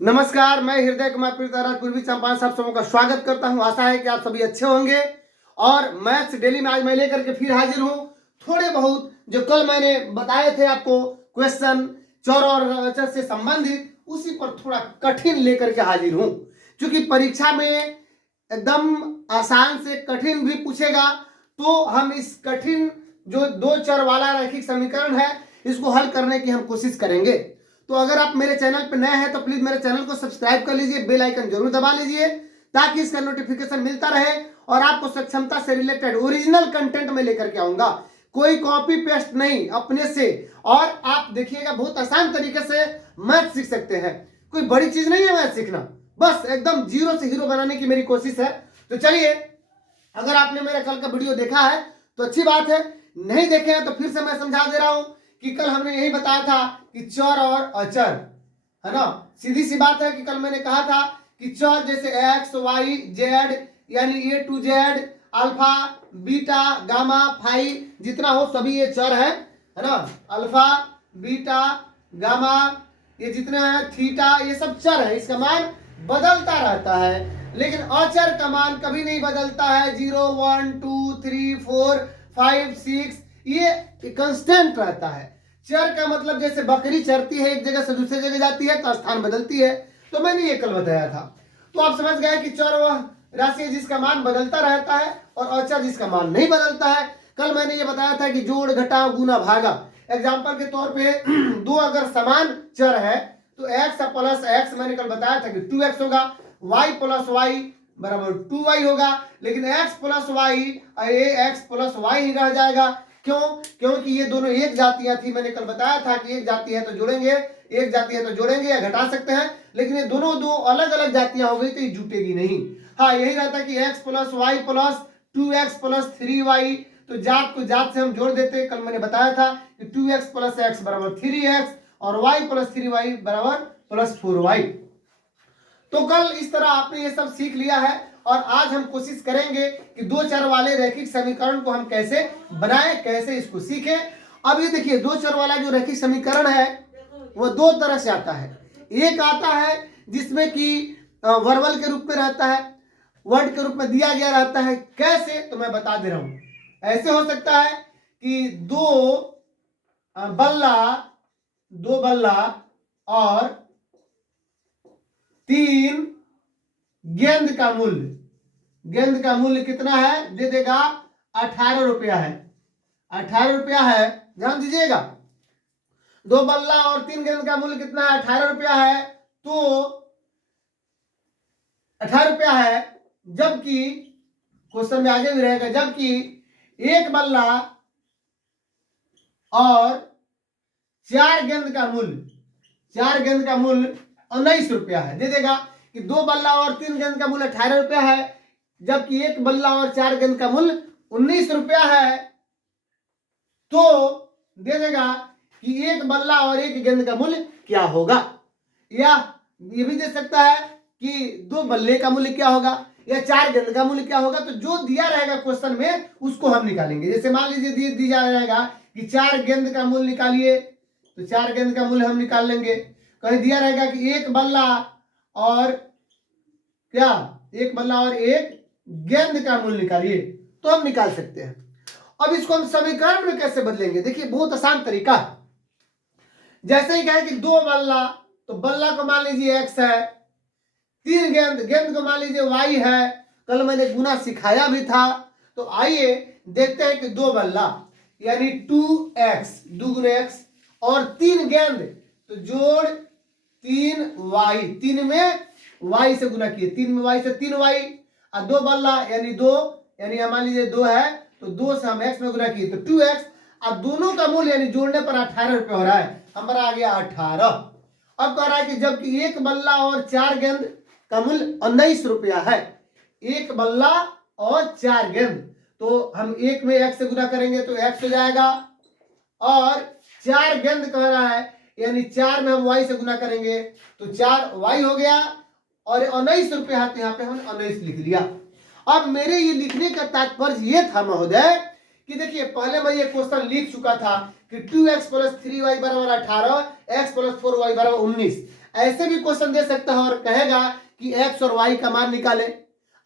नमस्कार, मैं हृदय कुमार पीरताराज पूर्वी चंपारण सब सबों का स्वागत करता हूं। आशा है कि आप सभी अच्छे होंगे और मैथ्स डेली में आज मैं लेकर के फिर हाजिर हूं। थोड़े बहुत जो कल मैंने बताए थे आपको क्वेश्चन चर और अचर से संबंधित, उसी पर थोड़ा कठिन लेकर के हाजिर हूं, क्योंकि परीक्षा में एकदम आसान से कठिन भी पूछेगा। तो हम इस कठिन जो दो चर वाला रैखिक समीकरण है, इसको हल करने की हम कोशिश करेंगे। तो अगर आप मेरे चैनल पर नए हैं तो प्लीज मेरे चैनल को सब्सक्राइब कर लीजिए, बेल आइकन जरूर दबा लीजिए ताकि इसका नोटिफिकेशन मिलता रहे और आपको सक्षमता से रिलेटेड ओरिजिनल कंटेंट में लेकर के आऊंगा, कोई कॉपी पेस्ट नहीं, अपने से। और आप देखिएगा बहुत आसान तरीके से मैथ सीख सकते हैं, कोई बड़ी चीज नहीं है मैथ सीखना, बस एकदम जीरो से हीरो बनाने की मेरी कोशिश है। तो चलिए, अगर आपने मेरा कल का वीडियो देखा है तो अच्छी बात है, नहीं देखे हैं तो फिर से मैं समझा दे रहा हूं कि कल हमने यही बताया था कि चर और अचर, है ना। सीधी सी बात है कि कल मैंने कहा था कि चर जैसे एक्स वाई जेड यानी A to Z, alpha beta gamma phi जितना हो सभी ये चर है ना। अल्फा बीटा गामा ये जितने हैं, थीटा, ये सब चर है, इसका मान बदलता रहता है। लेकिन अचर का मान कभी नहीं बदलता है। 0 1 2 3 4 5 6 ये कांस्टेंट रहता है। चर का मतलब जैसे बकरी चरती है, एक जगह से दूसरी जगह जाती है तो स्थान बदलती है। तो मैंने ये कल बताया था, तो आप समझ गए कि चर वह राशि है जिसका मान बदलता रहता है और अचर जिसका मान नहीं बदलता है। कल मैंने ये बताया था कि जोड़ घटाव गुना भागा। एग्जाम्पल के तौर पे दो अगर समान चर है तो x प्लस x मैंने कल बताया था कि 2x होगा, y प्लस y बराबर 2y होगा। लेकिन x plus y x plus y ही रह जाएगा। क्यों? क्योंकि ये दोनों एक जातियां थी। मैंने कल बताया था कि एक जाति है तो जोड़ेंगे, एक जाति है तो जोड़ेंगे या घटा सकते हैं, लेकिन ये दोनों दो अलग अलग जातियां हो गई तो ये जुटेगी नहीं। हाँ, यही रहता कि x plus Y plus 2x plus 3y, तो जात को जात से हम जोड़ देते। कल मैंने बताया था कि 2x प्लस x बराबर 3x और y प्लस 3y बराबर प्लस 4y। तो कल इस तरह आपने ये सब सीख लिया है और आज हम कोशिश करेंगे कि दो चर वाले रैखिक समीकरण को हम कैसे बनाएं, कैसे इसको सीखें। अब ये देखिए, दो चर वाला जो रैखिक समीकरण है वो दो तरह से आता है। एक आता है जिसमें कि वर्बल के रूप में रहता है, वर्ड के रूप में दिया गया रहता है। कैसे, तो मैं बता दे रहा हूं। ऐसे हो सकता है कि दो बल्ला और 3 गेंद का मूल्य कितना है, दे देगा 18 रुपया है। 18 रुपया है, ध्यान दीजिएगा। दो बल्ला और 3 गेंद का मूल्य कितना है, 18 रुपया है। तो 18 रुपया है, जबकि क्वेश्चन में आगे भी रहेगा, जबकि एक बल्ला और 4 गेंद का मूल्य 19 रुपया है। दे देगा कि दो बल्ला और 3 गेंद का मूल्य 18 रुपया है, जबकि एक बल्ला और 4 गेंद का मूल्य 19 रुपया है। तो दे देगा कि एक बल्ला और एक गेंद का मूल्य क्या होगा। या ये भी दे सकता है कि दो बल्ले का मूल्य क्या होगा या 4 गेंद का मूल्य क्या होगा। तो जो दिया रहेगा क्वेश्चन में उसको हम निकालेंगे। जैसे मान लीजिए दिया रहेगा कि 4 गेंद का मूल्य निकालिए, तो 4 गेंद का मूल्य हम निकाल लेंगे। कहीं दिया रहेगा कि एक बल्ला और एक गेंद का मूल्य निकालिए, तो हम निकाल सकते हैं। अब इसको हम समीकरण में कैसे बदलेंगे, देखिए बहुत आसान तरीका। जैसे ही कहे कि दो बल्ला, तो बल्ला को मान लीजिए x है, 3 गेंद को मान लीजिए y है। कल मैंने गुना सिखाया भी था। तो आइए देखते हैं कि दो बल्ला यानी 2x दुगुने x और 3 गेंद, तो जोड़ 3y, 3 में y से गुना किए, 3 में y से 3y, और दो बल्ला यानी 2, यानी मान लीजिए 2 है तो 2 से हम x में गुना किए तो 2x, और दोनों का मूल्य यानी जोड़ने पर 18 रुपये हो रहा है, हमारा आ गया 18। अब कह रहा है कि जबकि एक बल्ला और 4 गेंद का मूल्य 19 रुपया है। एक बल्ला और 4 गेंद, तो हम एक में x से गुना करेंगे तो x हो जाएगा, और 4 गेंद कह रहा है यानी 4 में हम y से गुना करेंगे तो 4y हो गया, और 19 रुपया है तो यहाँ पे हम 19 लिख लिया। अब मेरे ये लिखने का तात्पर्य ये था महोदय कि देखिए, पहले मैं ये क्वेश्चन लिख चुका था कि 2x प्लस 3y बराबर 18, x प्लस 4y बराबर 19। ऐसे भी क्वेश्चन दे सकता है और कहेगा कि x और y का मान निकाले,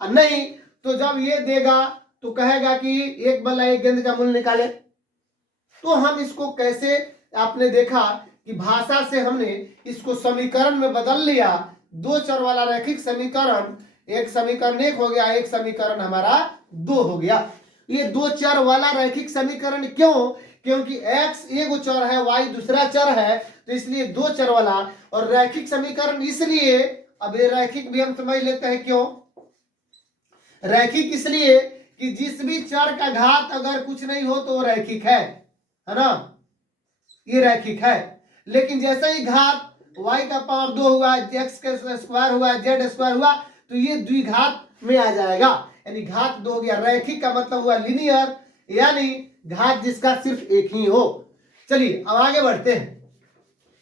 और नहीं तो जब ये देगा तो कहेगा कि 1/1 गेंद का मूल्य निकाले। तो हम इसको कैसे, आपने देखा कि भाषा से हमने इसको समीकरण में बदल लिया। दो चर वाला रैखिक समीकरण, एक समीकरण 1 हो गया, एक समीकरण हमारा 2 हो गया। ये दो चर वाला रैखिक समीकरण क्यों? क्योंकि x एक चर है, y दूसरा चर है, तो इसलिए दो चर वाला। और रैखिक समीकरण इसलिए, अब ये रैखिक भी हम समझ लेते हैं क्यों। रैखिक इसलिए कि जिस भी चर का घात अगर कुछ नहीं हो तो वो रैखिक है ना, ये रैखिक है। लेकिन जैसे ही घात y का पावर 2 हुआ, x का स्क्वायर हुआ, z स्क्वायर हुआ, तो ये द्विघात में आ जाएगा, यानी घात 2 हो गया। रैखिक का मतलब हुआ लीनियर, यानी घात जिसका सिर्फ एक ही हो। चलिए अब आगे बढ़ते हैं।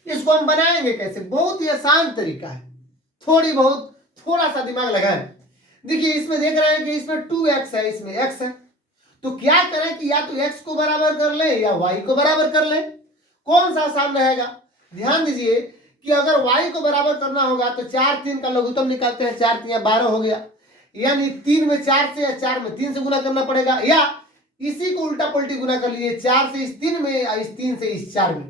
इसको हम बनाएंगे कैसे? बहुत ही आसान तरीका है, थोड़ा सा दिमाग लगाएं। देखिए इसमें देख रहे हैं कि इसमें 2x है, इसमें x है, तो क्या करें कि या तो x को बराबर कर लें या y को बराबर कर लें। कौन सा आसान रहेगा? ध्यान दीजिए कि अगर y को बराबर करना होगा तो 4 3 का लघुत्तम निकालते हैं, 4 3 12 हो गया, यानी 3 में 4 से या 4 में 3 से गुना करना पड़ेगा, या इसी को उल्टा पलटी गुना कर लीजिए, 4 से इस 3 में या इस 3 से इस 4 में।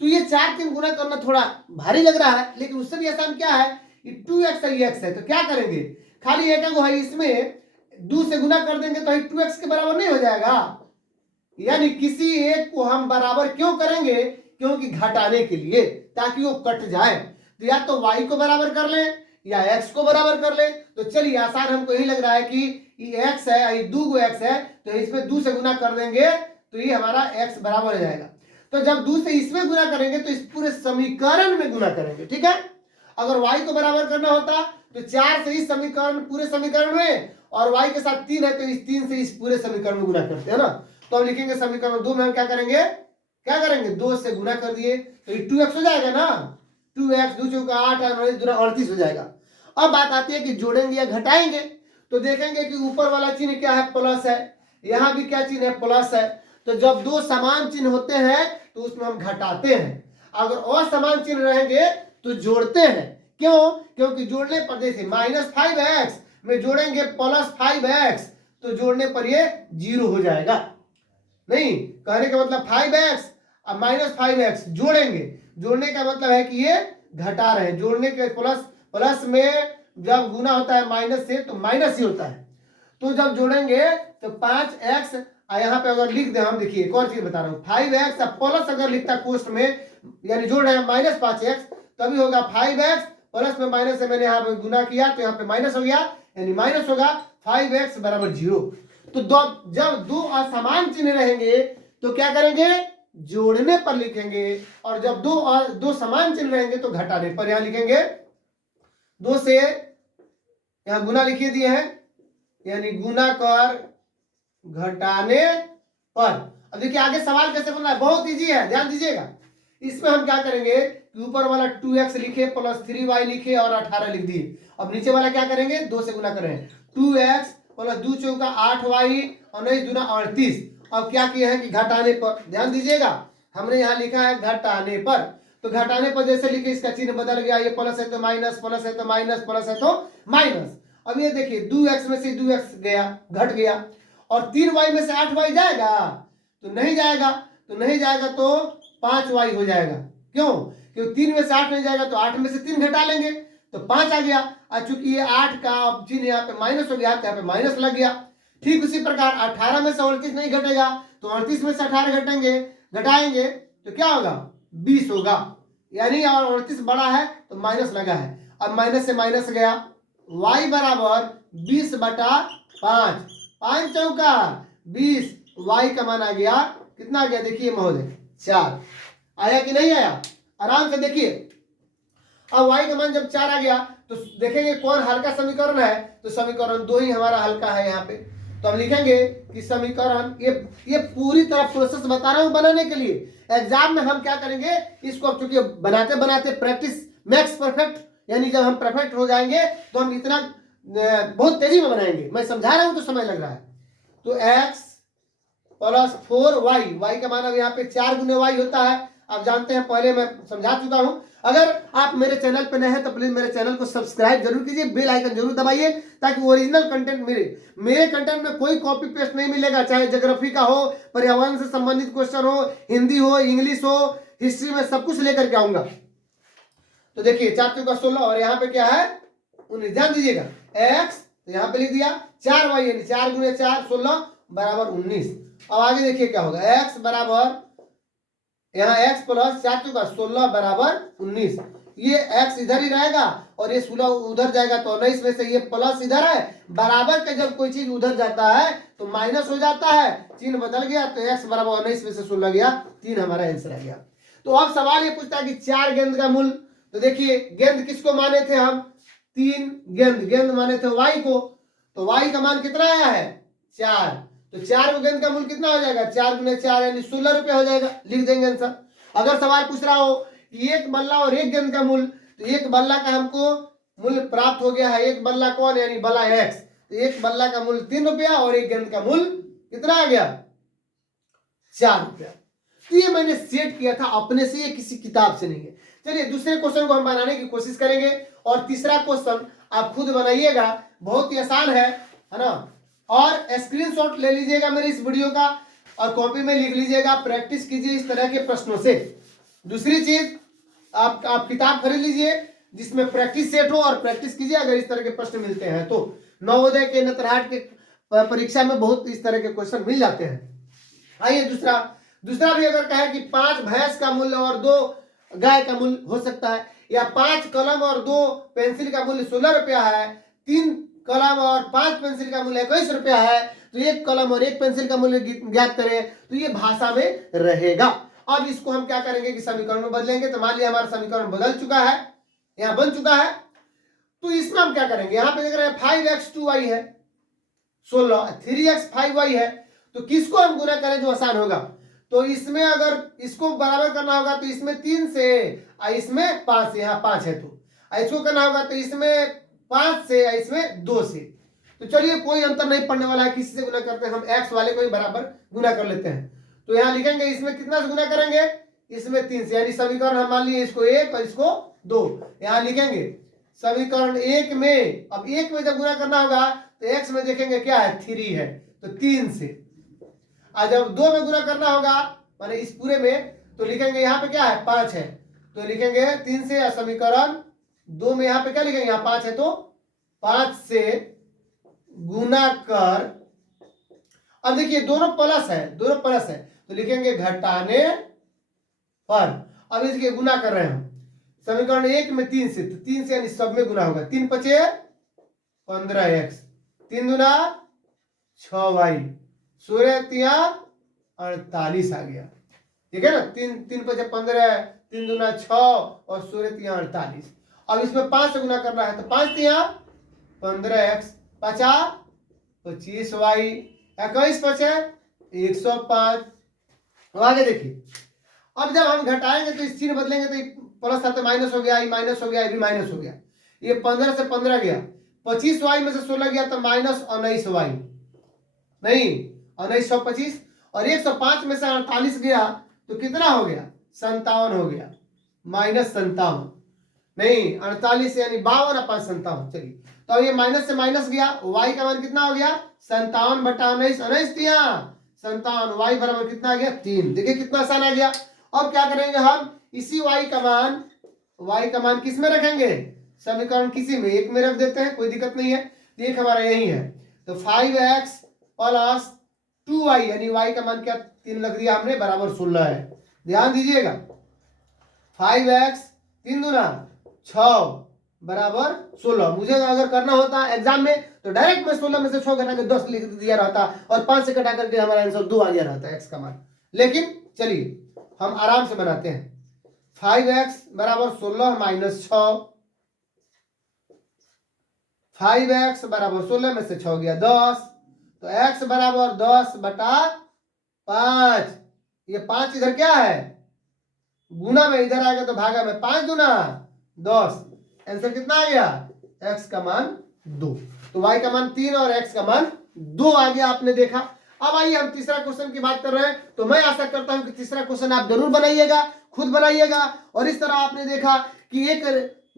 तो ये 4 3 गुना करना थोड़ा भारी लग रहा है, लेकिन उससे भी आसान क्या है, ये 2x है, ये x है, तो क्या करेंगे, खाली एक है इसमें 2 से गुना कर देंगे तो 2x के बराबर नहीं हो जाएगा। यानी किसी एक को हम बराबर क्यों करेंगे? क्योंकि घटाने के लिए, ताकि वो कट जाए। तो या तो y को बराबर कर ले या x को बराबर कर ले। तो चलिए आसान हमको यही लग रहा है कि ये x है, ये 2 x है, तो इसमें 2 से गुना कर देंगे तो ये हमारा x बराबर हो जाएगा। तो जब 2 से इसमें गुना करेंगे तो इस पूरे समीकरण में गुना करेंगे, ठीक है। अगर y को बराबर करना होता तो 4 से इस समीकरण, पूरे समीकरण में, और y के साथ 3 है तो इस 3 से इस पूरे समीकरण में गुना करते हैं ना। तो हम लिखेंगे समीकरण 2 में हम क्या करेंगे 2 से गुना कर दिए तो ये 2x हो जाएगा ना, 2x 2 चौका 8 और 38 हो जाएगा। अब बात आती है कि जोड़ेंगे या घटाएंगे, तो देखेंगे कि ऊपर वाला चिन्ह क्या है, प्लस है, यहाँ भी क्या चिन्ह है, प्लस है। तो जब दो समान चिन्ह होते हैं तो उसमें हम घटाते हैं, अगर असमान चिन्ह रहेंगे तो जोड़ते हैं। क्यों? क्योंकि जोड़ने पर जैसे -5x में जोड़ेंगे +5x तो जोड़ने पर ये 0 हो जाएगा। नहीं, कहने का मतलब 5x और -5x जोड़ेंगे, जोड़ने का मतलब है कि ये घटा रहे हैं। जोड़ने के प्लस में जब गुना होता है माइनस से तो माइनस ही होता है। तो जब जोड़ेंगे तो 5x, यहाँ पे अगर लिख दे, हम देखिए एक और चीज बता रहा हूँ, 5x प्लस अगर लिखता कोष्ट में, यानी जोड़ रहे हैं -5x, तभी होगा 5x प्लस में माइनस से मैंने यहाँ पे गुना किया तो यहाँ पे माइनस हो गया, यानी माइनस होगा 5x बराबर 0। तो जब दो असमान चिन्ह रहेंगे तो क्या करेंगे, जोड़ने पर लिखेंगे, और जब दो समान चिन्ह रहेंगे तो घटाने पर। यहाँ लिखेंगे 2 से, यहाँ गुना लिखिए दिए हैं, यानी गुना कर घटाने पर। अब देखिए आगे सवाल कैसे बनना है, बहुत इजी है, ध्यान दीजिएगा। इसमें हम क्या करेंगे कि ऊपर वाला 2x लिखे प्लस 3y लिखे और 18 लिख दिए। अब नीचे वाला क्या करेंगे, 2 से गुना करें, 2x प्लस 2 चौका 8y और 9 दूना 38। अब क्या किया है कि घटाने पर, ध्यान दीजिएगा, हमने यहाँ लिखा है घटाने पर। तो घटाने पर जैसे लिखे इसका चिन्ह बदल गया, ये प्लस है तो माइनस, प्लस है तो माइनस, प्लस है तो माइनस। अब ये देखिए 2x में से 2x गया, घट गया, और 3y में से 8y जाएगा तो नहीं जाएगा, तो 5y हो जाएगा। क्यों? क्योंकि 3 में से 8 नहीं जाएगा तो 8 में से 3 घटा लेंगे तो 5 आ गया। और चूंकि ये 8 का चिन्ह यहाँ पे माइनस हो गया तो यहाँ पे माइनस लग गया। ठीक उसी प्रकार 18 में से 38 नहीं घटेगा तो 38 में से 18 घटाएंगे तो क्या होगा, 20 होगा, यानी और 38 बड़ा है तो माइनस लगा है। अब माइनस से माइनस गया, y बराबर 20/5, 5 चौका 20, y का मान आ गया, कितना आ गया देखिए महोदय, 4। आया कि नहीं आया, आराम से देखिए। अब y का मान जब 4 आ गया तो देखेंगे कौन हल्का समीकरण है, तो समीकरण 2 ही हमारा हल्का है यहाँ पे। तो हम लिखेंगे कि समीकरण, ये पूरी तरह प्रोसेस बता रहा हूँ बनाने के लिए। एग्जाम में हम क्या करेंगे, इसको अब चूंकि बनाते बनाते प्रैक्टिस मैक्स परफेक्ट, यानी जब हम परफेक्ट हो जाएंगे तो हम इतना बहुत तेजी में बनाएंगे। मैं समझा रहा हूँ तो समय लग रहा है। तो x + 4y, y का मान अब यहाँ पे 4 गुने y होता है। आप जानते हैं, पहले मैं समझा चुका हूं। अगर आप मेरे चैनल पर नए हैं तो प्लीज मेरे चैनल को सब्सक्राइब जरूर कीजिए, बेल आइकन जरूर दबाइए, ताकि ओरिजिनल कंटेंट मेरे कंटेंट में कोई कॉपी पेस्ट नहीं मिलेगा, चाहे ज्योग्राफी का हो, पर्यावरण से संबंधित क्वेश्चन हो, हिंदी हो, इंग्लिश हो, हिस्ट्री में सब कुछ लेकर के आऊंगा। तो देखिए 4 चौका 16 और यहाँ पे क्या है 19, ध्यान दीजिएगा x तो यहाँ पे लिख दिया 4y यानी 4 गुने 4 16 बराबर 19। अब आगे देखिए क्या होगा, x बराबर यहाँ x प्लस 4 चौका 16 बराबर 19, ये x इधर ही रहेगा और ये 16 उधर जाएगा तो 19 में से ये प्लस इधर है, बराबर का जब कोई चीज उधर जाता है तो माइनस हो जाता है, चिन्ह बदल गया तो x बराबर 19 में से 16 गया 3 हमारा आंसर आ गया। तो अब सवाल ये पूछता है कि 4 गेंद का मूल, तो देखिए गेंद किसको माने थे हम 3 गेंद माने थे y को, तो y का मान कितना आया है 4, तो 4 गेंद का मूल कितना हो जाएगा 4 गुने 4 यानी 16 रुपये हो जाएगा, लिख देंगे आंसर। अगर सवाल पूछ रहा हो कि एक बल्ला और एक गेंद का मूल, तो एक बल्ला का हमको मूल्य प्राप्त हो गया है, एक बल्ला कौन यानी बल्ला x, तो एक बल्ला का मूल्य 3 रुपया और एक गेंद का मूल्य कितना आ गया 4 रुपया। तो ये मैंने सेट किया था अपने से, ये किसी किताब से नहीं है। चलिए दूसरे क्वेश्चन को हम बनाने की कोशिश करेंगे और तीसरा क्वेश्चन आप खुद बनाइएगा, बहुत ही आसान है ना, और स्क्रीनशॉट ले लीजिएगा मेरे इस वीडियो का और कॉपी में लिख लीजिएगा, प्रैक्टिस कीजिए इस तरह के प्रश्नों से। दूसरी चीज आप किताब खरीद लीजिए जिसमें प्रैक्टिस सेट हो और प्रैक्टिस कीजिए, अगर इस तरह के प्रश्न मिलते हैं तो नवोदय के नेतरहाट के परीक्षा में बहुत इस तरह के क्वेश्चन मिल जाते हैं। आइए दूसरा भी अगर कहे कि 5 भैंस का मूल्य और 2 गाय का मूल्य हो सकता है, या 5 कलम और 2 पेंसिल का मूल्य 16 रुपया है, 3 कलम और 5 पेंसिल का मूल्य 21 रुपया है, तो 1 कलम और 1 पेंसिल का मूल्य ज्ञात करें, तो ये भाषा में रहेगा। अब इसको हम क्या करेंगे कि समीकरण में बदलेंगे। तो मान लिया हमारा समीकरण बदल चुका है, यहाँ बन चुका है, तो इसमें हम क्या करेंगे, यहाँ पे देख रहे हैं 5x 2y है 16, 3x 5y है, तो किसको हम गुना करें जो आसान होगा, तो इसमें अगर इसको बराबर करना होगा तो इसमें 3 से इसमें 5 से, यहाँ 5 है तो इसको करना होगा तो इसमें 5 से इसमें 2 से। तो चलिए कोई अंतर नहीं पड़ने वाला है, किसी से गुना करते हैं हम x वाले को ही बराबर गुना कर लेते हैं। तो यहाँ लिखेंगे इसमें कितना से गुना करेंगे, इसमें 3 से, यानी समीकरण हम मान लिए इसको 1 और इसको 2, यहाँ लिखेंगे समीकरण 1 में, अब 1 में जब गुना करना होगा तो x में देखेंगे क्या है 3 है तो 3 से, और जब 2 में गुना करना होगा माने इस पूरे में तो लिखेंगे यहाँ पे क्या है 5 है, तो लिखेंगे 3 से, या समीकरण 2 में यहाँ पे क्या लिखेंगे, यहाँ 5 है तो 5 से गुना कर, अब देखिए दोनों प्लस है तो लिखेंगे घटाने पर। अब इसके गुना कर रहे हैं हम समीकरण 1 में 3 से, तो 3 से यानी सब में गुना होगा, 3 पचे 15x, 3 दूना 6y, 16 तिया 48 आ गया, ठीक है ना, 3 पचे 15, 3 दूना 6 और 16 तिया 48। अब इसमें 5 से गुना करना है तो 5 तिया 15x, 50 25y, 21 पचे 105। आगे देखिए अब जब हम घटाएंगे तो इस चिन्ह बदलेंगे तो प्लस था तो माइनस हो गया, ये माइनस हो गया, ये भी माइनस हो गया, ये 15 से 15 गया, 25y में से 16 गया तो माइनस 19y, नहीं 1925, और 105 में से 48 गया तो कितना हो गया 57 हो गया, माइनस 57, नहीं 48 यानी 52 और 5 57। चलिए तो अब ये माइनस से माइनस गया, y का मान कितना हो गया 57 बटा 19, 19 तिया 57, y बराबर कितना आ गया 3। देखिए कितना आसान आ गया। अब क्या करेंगे हम इसी y का मान किस में रखेंगे, समीकरण किसी में 1 में रख देते हैं, कोई दिक्कत नहीं है, एक हमारा यही है, तो 5x प्लस 2y यानी y का मान क्या 3 लग दिया हमने बराबर 16 है। ध्यान दीजिएगा 5x 3 दूना 6 बराबर 16, मुझे अगर करना होता एग्जाम में तो डायरेक्ट मैं 16 में से 6 घटा के 10 लिख दिया रहता और 5 से कटा करके हमारा आंसर 2 आ गया रहता x का मान। लेकिन चलिए हम आराम से बनाते हैं, 5x बराबर 16 माइनस 6, 5x बराबर 16 में से 6 गया 10, तो x बराबर 10 बटा 5, ये 5 इधर क्या है गुना में, इधर आएगा तो भागा में, 5 दूना 10, आंसर कितना आ गया x का मान 2, तो y का मान 3 और x का मान 2 आ गया, आपने देखा। अब आइए हम तीसरा क्वेश्चन की बात कर रहे हैं, तो मैं आशा करता हूं कि तीसरा क्वेश्चन आप जरूर बनाइएगा, खुद बनाइएगा, और इस तरह आपने देखा कि एक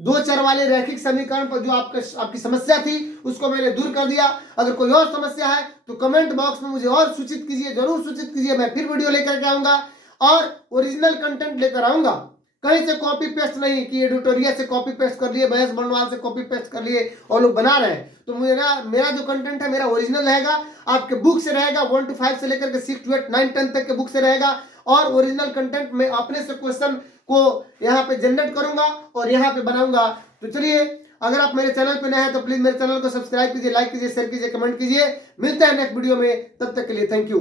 दो चर वाले रैखिक समीकरण पर जो आपकी समस्या थी उसको मैंने दूर कर दिया। अगर कोई और समस्या है तो कमेंट बॉक्स में मुझे और सूचित कीजिए, जरूर सूचित कीजिए, मैं फिर वीडियो लेकर के आऊंगा और ओरिजिनल कंटेंट लेकर आऊंगा। कहीं से कॉपी पेस्ट नहीं कि एडिटोरियल से कॉपी पेस्ट कर लिए, महेश बर्णवाल से कॉपी पेस्ट कर लिए और लोग बना रहे हैं। तो मेरा जो कंटेंट है मेरा ओरिजिनल रहेगा, आपके बुक से रहेगा, 1 to 5 से लेकर के 6 to 8 9 10 तक के बुक से रहेगा और ओरिजिनल कंटेंट में अपने से क्वेश्चन को यहाँ पे जनरेट करूंगा और यहाँ पे बनाऊंगा। तो चलिए, अगर आप मेरे चैनल पे नए हैं तो प्लीज मेरे चैनल को सब्सक्राइब कीजिए, लाइक कीजिए, शेयर कीजिए, कमेंट कीजिए। मिलते हैं नेक्स्ट वीडियो में, तब तक के लिए थैंक यू।